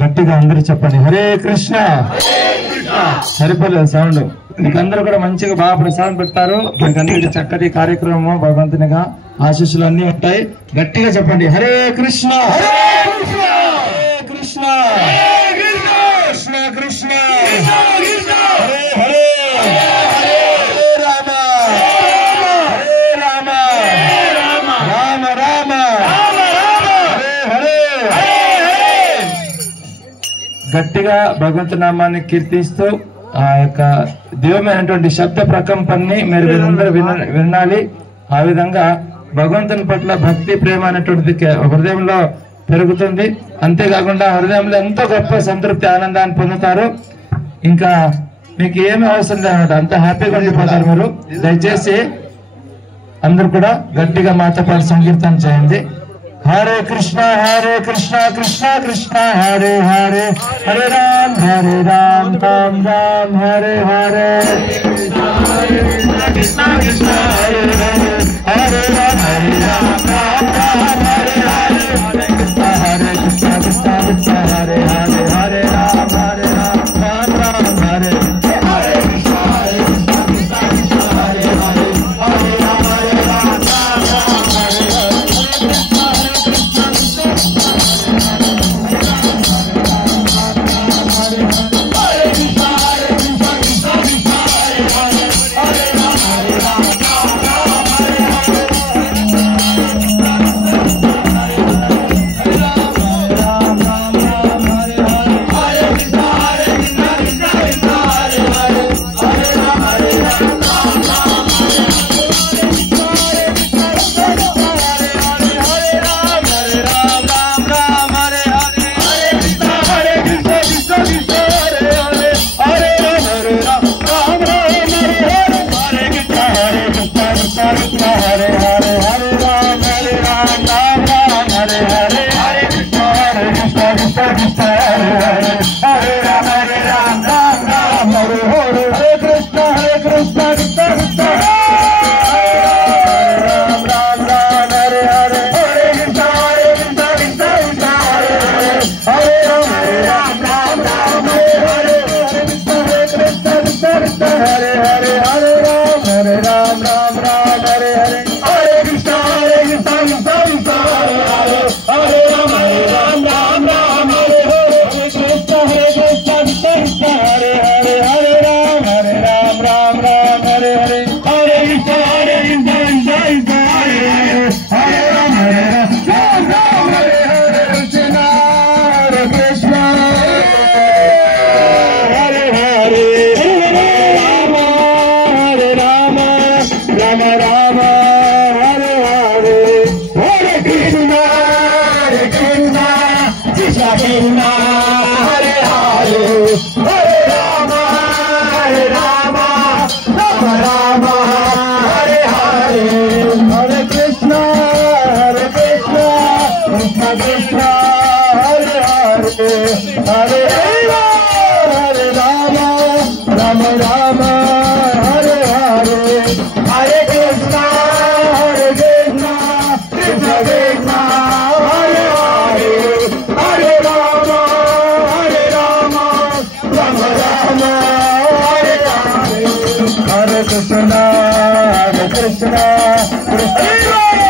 గట్టిగా అందరూ చెప్పండి హరే కృష్ణ. సరిపోలేదు సౌండ్. మీకందరూ కూడా మంచిగా బాగా ప్రసాదం పెడతారు. మీకందరికీ చక్కటి కార్యక్రమం భగవంతునిగా ఆశీస్సులు అన్ని ఉంటాయి. గట్టిగా చెప్పండి హరే కృష్ణ హరే కృష్ణ కృష్ణ కృష్ణ కృష్ణ హరే హరే హరే రామ హరే రామ రామ రామ హరే హరే. గట్టిగా భగవంతు నామాన్ని కీర్తిస్తూ ఆ యొక్క దివ్యమైనటువంటి శబ్ద ప్రకంపాన్ని మీరు వీరందరూ వినాలి. ఆ విధంగా భగవంతుని పట్ల భక్తి ప్రేమ అనేటువంటిది హృదయంలో పెరుగుతుంది. అంతేకాకుండా హృదయంలో ఎంతో గొప్ప సంతృప్తి ఆనందాన్ని పొందుతారు. ఇంకా మీకు ఏమి అవసరం లేదన్నమాట, అంత హ్యాపీగా ఉండిపోతారు మీరు. దయచేసి అందరూ కూడా గట్టిగా మాతో పాటు సంకీర్తన చేయండి. Hare Krishna Krishna Krishna Hare Hare Hare Ram Ram Ram Hare Hare Krishna Krishna Hare Hare Hare Ram Ram Ram Hare Hare Hare Krishna Krishna Krishna Hare Hare Hare Ram Ram Ram Hare Hare Krishna Krishna Krishna Hare Hare Hare Ram Ram Ram Hare Rama Rama Hare Hare Hare Rama, Hare Rama, Rama Rama, Hare Hare, Hare Krishna, Krishna Krishna, Hare Hare, Hare Rama, Rama Rama, Hare Hare, Hare Krishna, Krishna Krishna.